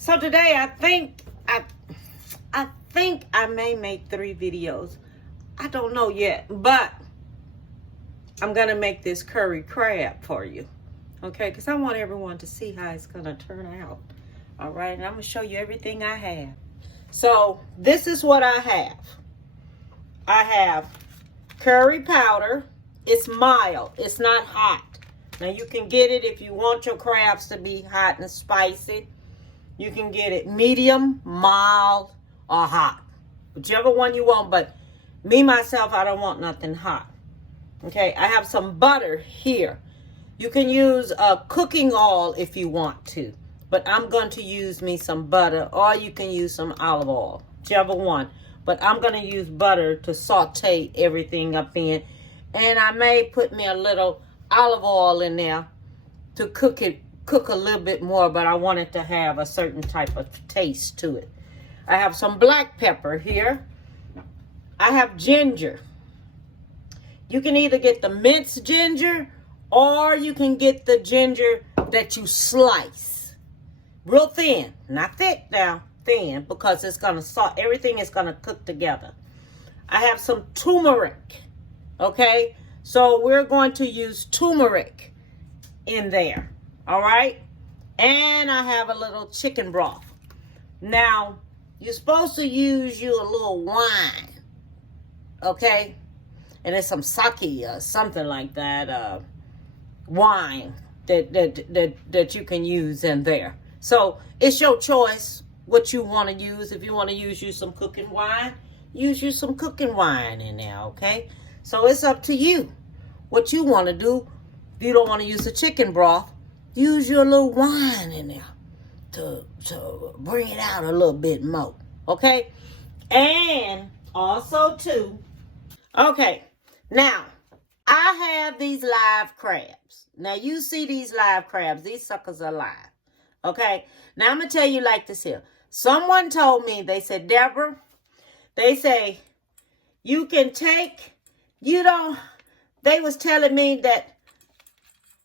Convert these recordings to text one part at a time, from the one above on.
So today I think I may make 3 videos. I don't know yet, but I'm gonna make this curry crab for you, okay? Because I want everyone to see how it's gonna turn out. All right, and I'm gonna show you everything I have. So this is what I have. I have curry powder. It's mild. It's not hot. Now you can get it if you want your crabs to be hot and spicy. You can get it medium, mild, or hot. Whichever one you want, but me, myself, I don't want nothing hot. Okay, I have some butter here. You can use cooking oil if you want to, but I'm going to use me some butter, or you can use some olive oil, whichever one. But I'm going to use butter to saute everything up in, and I may put me a little olive oil in there to cook a little bit more, but I want it to have a certain type of taste to it. I have some black pepper here. I have ginger. You can either get the minced ginger, or you can get the ginger that you slice real thin, not thick now, thin, because it's gonna everything is gonna cook together. I have some turmeric. Okay, so we're going to use turmeric in there. All right, and I have a little chicken broth. Now you're supposed to use you a little wine, okay? And there's some sake or something like that, wine that you can use in there. So it's your choice what you want to use. If you want to use some cooking wine, use you some cooking wine in there, okay? So it's up to you what you want to do. If you don't want to use the chicken broth, use your little wine in there to bring it out a little bit more, okay? And also too, okay, now I have these live crabs. Now you see these live crabs, these suckers are live, okay? Now I'm gonna tell you like this here. Someone told me, they said, Deborah, they say, you can take, they was telling me that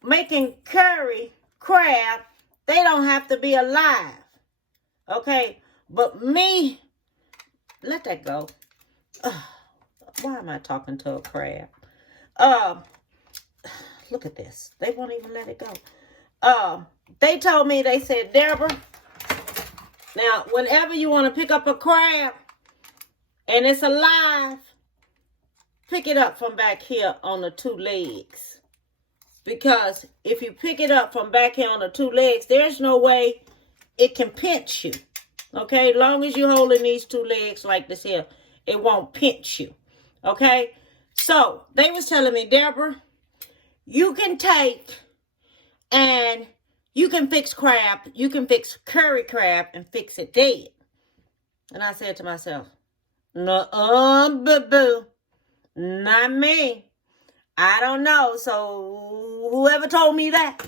making curry crab, they don't have to be alive, okay? But me, let that go. Why am I talking to a crab? Look at this. They won't even let it go. They told me, they said, Deborah, now whenever you want to pick up a crab and it's alive, pick it up from back here on the 2 legs. Because if you pick it up from back here on the 2 legs, there's no way it can pinch you. Okay? As long as you're holding these 2 legs like this here, it won't pinch you. Okay? So, they was telling me, Deborah, you can take and you can fix crab. You can fix curry crab and fix it dead. And I said to myself, nuh-uh, boo-boo. Not me. I don't know. So whoever told me that,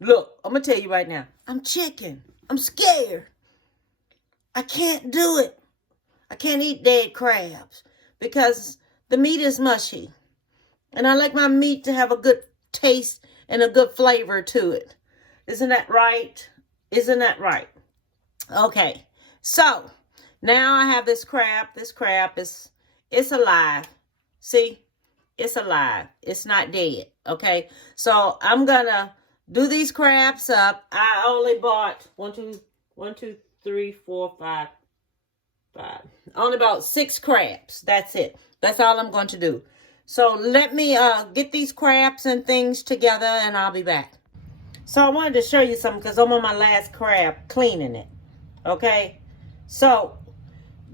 look, I'm going to tell you right now, I'm chicken. I'm scared. I can't do it. I can't eat dead crabs because the meat is mushy. And I like my meat to have a good taste and a good flavor to it. Isn't that right? Isn't that right? Okay. So now I have this crab. This crab it's alive. See? It's alive. It's not dead. Okay. So I'm going to do these crabs up. I only bought 5. Only about 6 crabs. That's it. That's all I'm going to do. So let me get these crabs and things together and I'll be back. So I wanted to show you something because I'm on my last crab cleaning it. Okay. So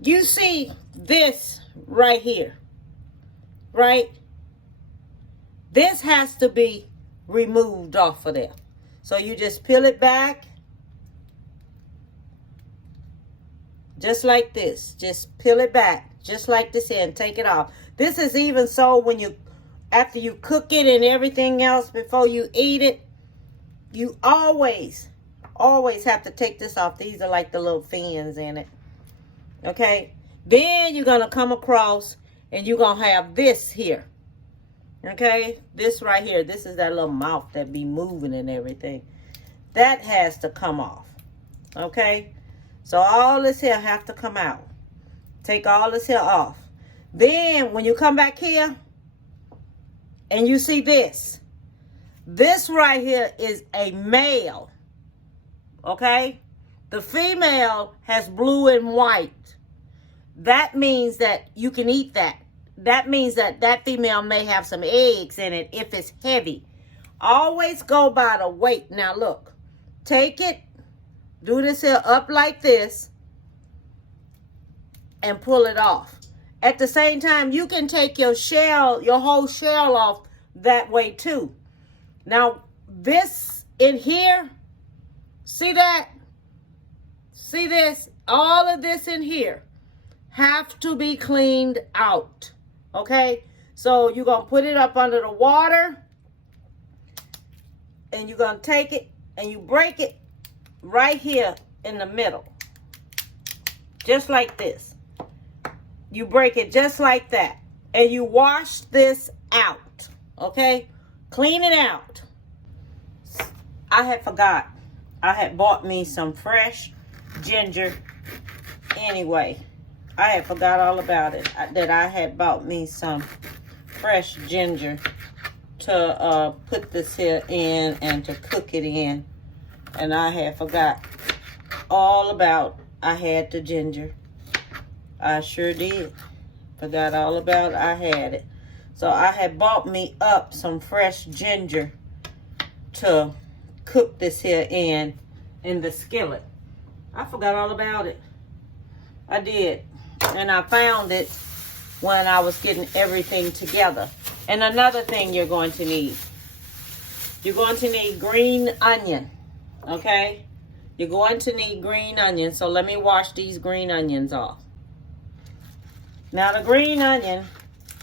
you see this right here. Right? This has to be removed off of there. So you just peel it back. Just like this. Just peel it back. Just like this here and take it off. This is even so when after you cook it and everything else before you eat it, you always have to take this off. These are like the little fins in it. Okay? Then you're going to come across and you're going to have this here. Okay, this right here, this is that little mouth that be moving and everything. That has to come off. Okay? So all this here have to come out. Take all this here off. Then when you come back here and you see this right here is a male. Okay? The female has blue and white. That means that you can eat that. That means that that female may have some eggs in it if it's heavy. Always go by the weight. Now look, take it, do this here up like this, and pull it off. At the same time, you can take your shell, your whole shell off that way too. Now, this in here, see that? See this? All of this in here have to be cleaned out. Okay? So you're going to put it up under the water, and you're going to take it and you break it right here in the middle. Just like this. You break it just like that. And you wash this out. Okay? Clean it out. I had forgot. I had bought me some fresh ginger anyway. I had forgot all about it. That I had bought me some fresh ginger to put this here in and to cook it in. And I had forgot all about I had the ginger. I sure did. Forgot all about I had it. So I had bought me up some fresh ginger to cook this here in the skillet. I forgot all about it. I did. And I found it when I was getting everything together. And another thing you're going to need. You're going to need green onion. Okay? You're going to need green onion. So let me wash these green onions off. Now the green onion,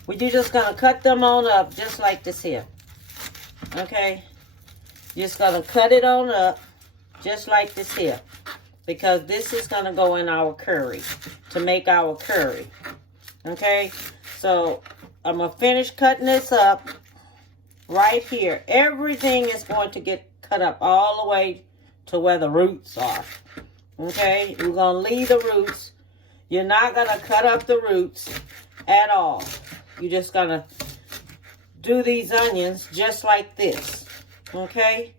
we're just going to cut them on up just like this here. Okay? Just going to cut it on up just like this here. Because this is going to go in our curry. To make our curry. Okay? So I'm going to finish cutting this up right here. Everything is going to get cut up all the way to where the roots are. Okay? You're going to leave the roots. You're not going to cut up the roots at all. You're just going to do these onions just like this. Okay?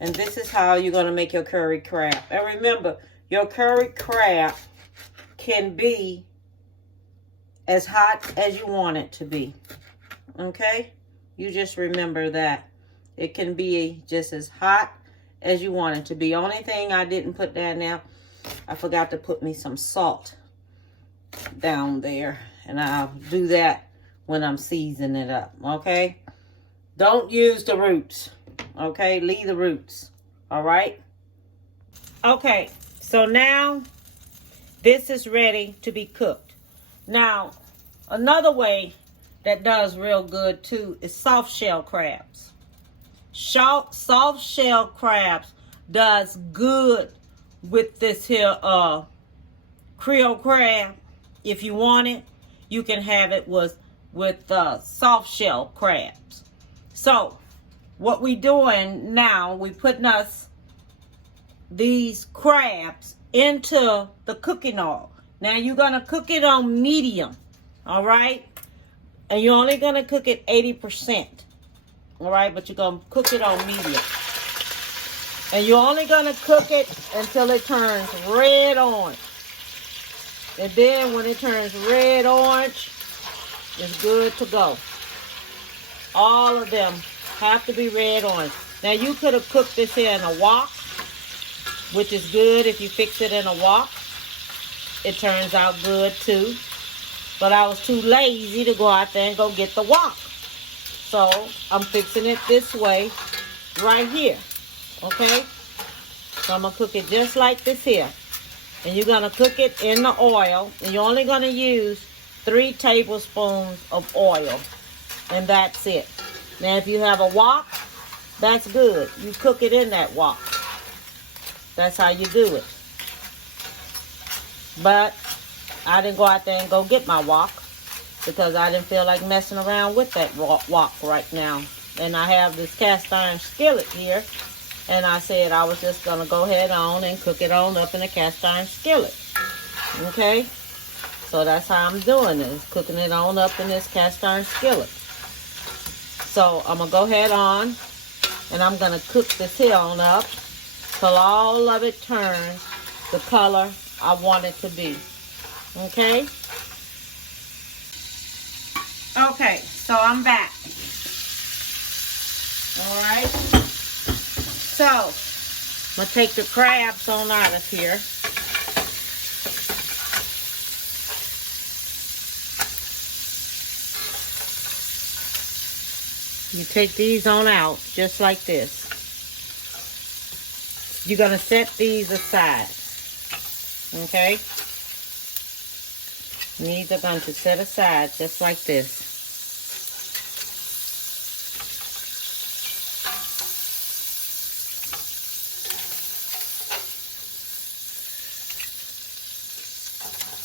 And this is how you're going to make your curry crab. And remember, your curry crab can be as hot as you want it to be. Okay? You just remember that. It can be just as hot as you want it to be. Only thing I didn't put down now, I forgot to put me some salt down there. And I'll do that when I'm seasoning it up. Okay? Don't use the roots. Okay? Leave the roots. Alright? Okay. So now, this is ready to be cooked. Now, another way that does real good too is soft shell crabs. Soft shell crabs does good with this here Creole crab. If you want it, you can have it with soft shell crabs. So, what we doing now, we putting these crabs into the cooking oil. Now you're going to cook it on medium, all right? And you're only going to cook it 80%, all right? But you're going to cook it on medium. And you're only going to cook it until it turns red orange. And then when it turns red orange, it's good to go. All of them have to be red orange. Now you could have cooked this here in a wok, which is good if you fix it in a wok. It turns out good too. But I was too lazy to go out there and go get the wok. So I'm fixing it this way right here. Okay? So I'm going to cook it just like this here. And you're going to cook it in the oil. And you're only going to use 3 tablespoons of oil. And that's it. Now if you have a wok, that's good. You cook it in that wok. That's how you do it. But I didn't go out there and go get my wok because I didn't feel like messing around with that wok right now. And I have this cast iron skillet here And I said I was just going to go ahead on and cook it on up in a cast iron skillet. Okay? So that's how I'm doing it. Cooking it on up in this cast iron skillet. So I'm going to go ahead on and I'm going to cook this here on up till all of it turns the color I want it to be. Okay? Okay, so I'm back. Alright. So, I'm going to take the crabs on out of here. You take these on out, just like this. You're going to set these aside. Okay? These are going to set aside, just like this.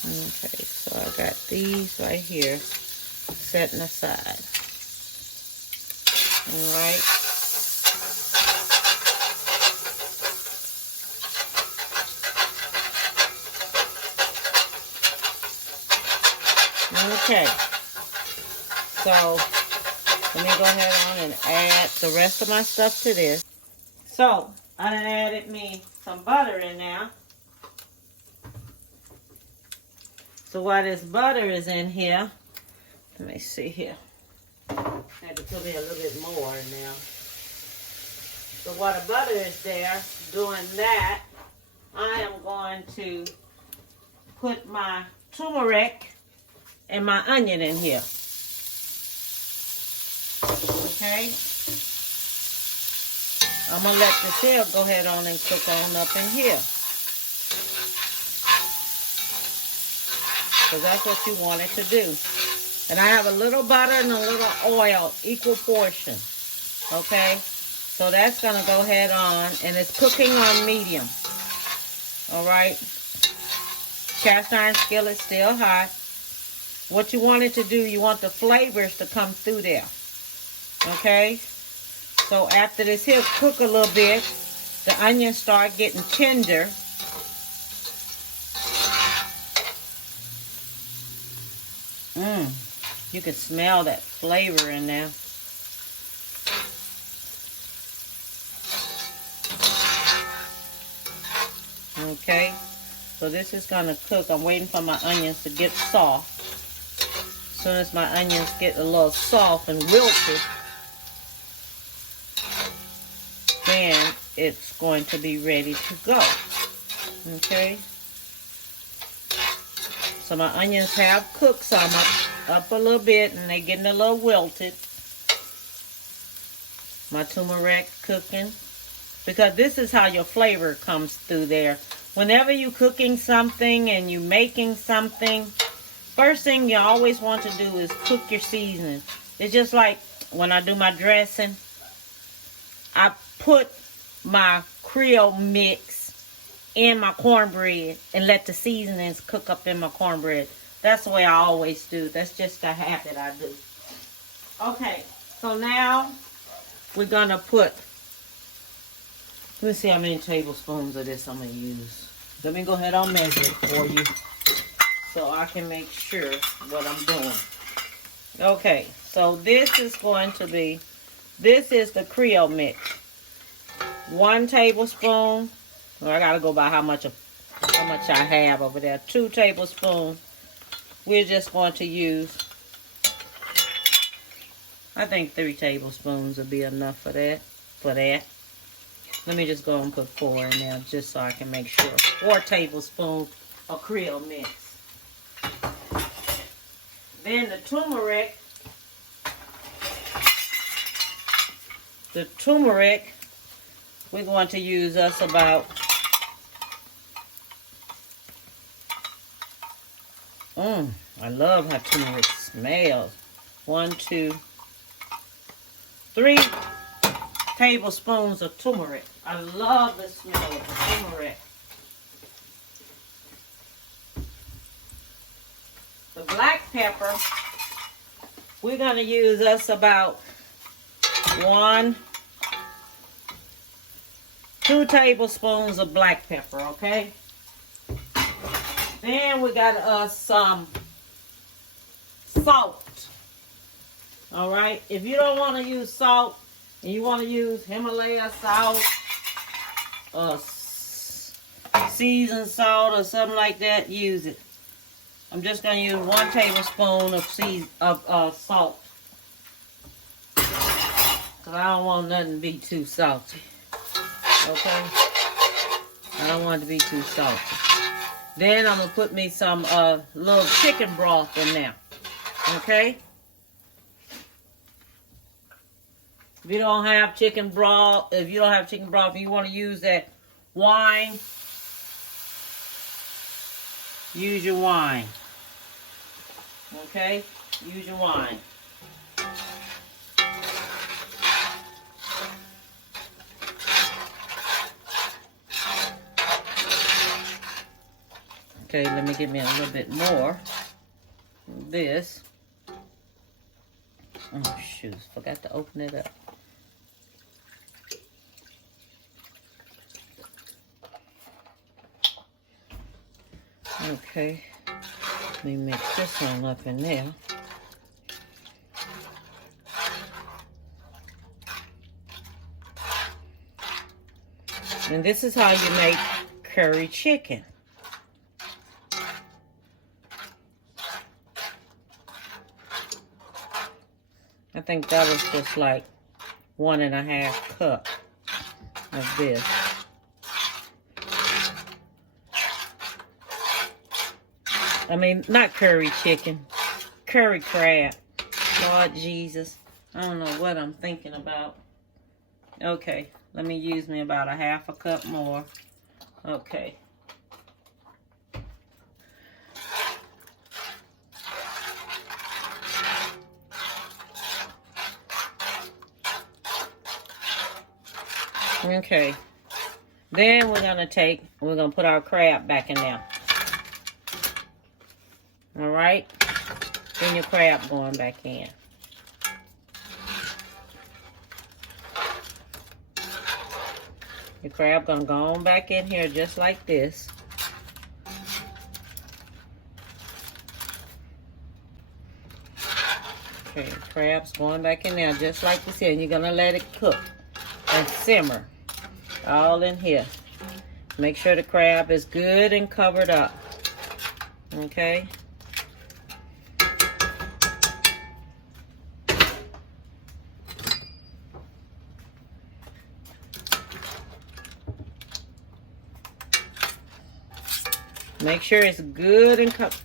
Okay, so I got these right here, setting aside. Alright. Okay. So, let me go ahead on and add the rest of my stuff to this. So, I done added me some butter in now. So while this butter is in here, let me see here. I had to put in a little bit more in there. So while the butter is there, doing that, I am going to put my turmeric and my onion in here. Okay? I'm going to let this here go ahead on and cook on up in here. Because that's what you want it to do. And I have a little butter and a little oil, equal portion. Okay? So that's going to go ahead on, and it's cooking on medium. Alright? Cast iron skillet still hot. What you want it to do, you want the flavors to come through there. Okay? So after this here cook a little bit, the onions start getting tender. You can smell that flavor in there. Okay, so this is gonna cook. I'm waiting for my onions to get soft. As soon as my onions get a little soft and wilted, then it's going to be ready to go. Okay. So my onions have cooked some up a little bit, and they're getting a little wilted. My turmeric cooking. Because this is how your flavor comes through there. Whenever you're cooking something and you're making something, first thing you always want to do is cook your seasoning. It's just like when I do my dressing, I put my Creole mix in my cornbread and let the seasonings cook up in my cornbread. That's the way I always do. That's just a habit I do. Okay, so now we're gonna put, let's see how many tablespoons of this I'm gonna use. Let me go ahead and measure it for you so I can make sure what I'm doing. Okay, so this is going to be, this is the Creole mix. 1 tablespoon. Well, I gotta go by how much I have over there. 2 tablespoons. We're just going to use, I think 3 tablespoons will be enough for that. Let me just go and put 4 in there just so I can make sure. 4 tablespoons of Creole mix. Then the turmeric. The turmeric, we're going to use us about I love how turmeric smells. 1, 2, 3 tablespoons of turmeric. I love the smell of the turmeric. The black pepper, we're going to use us about 1 2 tablespoons of black pepper, okay? Then we got us some salt. All right? If you don't want to use salt and you want to use Himalaya salt or seasoned salt or something like that, use it. I'm just going to use 1 tablespoon of salt. Because I don't want nothing to be too salty. Okay? I don't want it to be too salty. Then I'm going to put me some little chicken broth in there. Okay? If you don't have chicken broth, and you want to use that wine, use your wine. Okay? Use your wine. Okay, let me give me a little bit more of this. Oh, shoot. Forgot to open it up. Okay. Let me mix this one up in there. And this is how you make curry chicken. I think that was just like 1.5 cups of this. I mean, not curry chicken, curry crab. Lord Jesus, I don't know what I'm thinking about. Okay, let me use me about 1/2 cup more. Okay. Okay, then we're gonna put our crab back in there. All right, then your crab going back in. Your crab gonna go on back in here just like this. Okay, crab's going back in there just like this here, and you're gonna let it cook and simmer all in here. Make sure the crab is good and covered up. Okay. Make sure it's good and covered.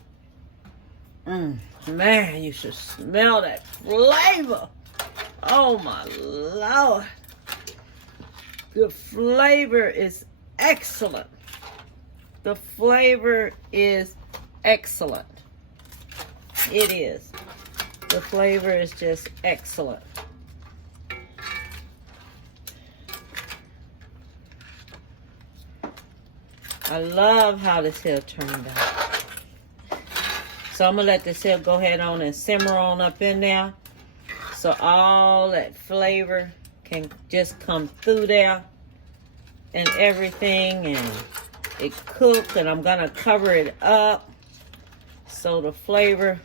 Man, you should smell that flavor. Oh my Lord. The flavor is excellent. The flavor is excellent. It is. The flavor is just excellent. I love how this here turned out. So I'm going to let this here go ahead on and simmer on up in there. So all that flavor can just come through there and everything, and it cooked, and I'm gonna cover it up so the flavor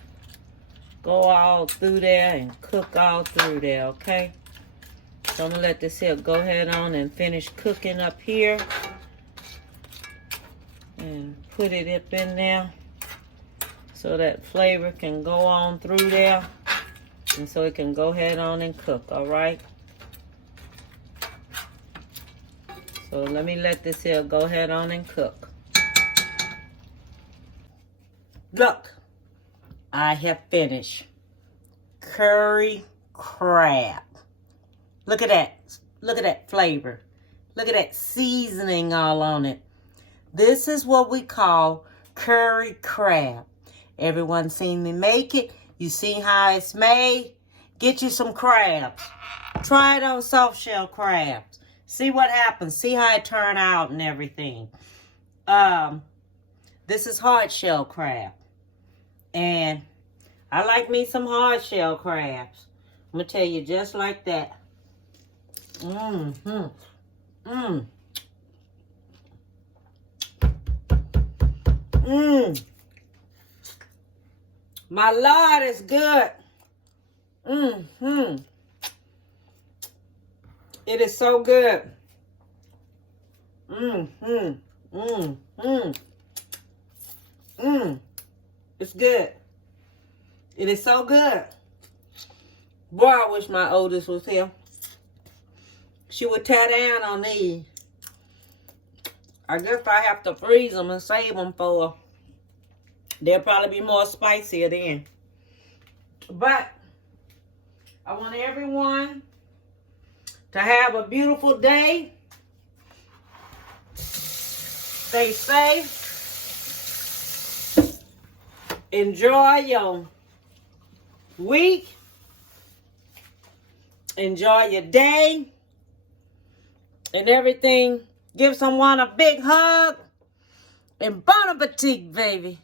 go all through there and cook all through there. Okay, so I'm gonna let this here go ahead on and finish cooking up here and put it up in there so that flavor can go on through there, and so it can go ahead on and cook. All right, so let me let this here go ahead on and cook. Look, I have finished curry crab. Look at that. Look at that flavor. Look at that seasoning all on it. This is what we call curry crab. Everyone seen me make it. You see how it's made? Get you some crabs. Try it on soft shell crabs. See what happens. See how it turn out and everything. This is hard shell crab. And I like me some hard shell crabs. I'm going to tell you just like that. Mmm. My Lord, it's good. Mmm. It is so good. Mmm. It's good. It is so good. Boy, I wish my oldest was here. She would tear down on these. I guess I have to freeze them and save them for her. They'll probably be more spicier then. But I want everyone to have a beautiful day. Stay safe. Enjoy your week. Enjoy your day. And everything. Give someone a big hug. And bon appetit, baby.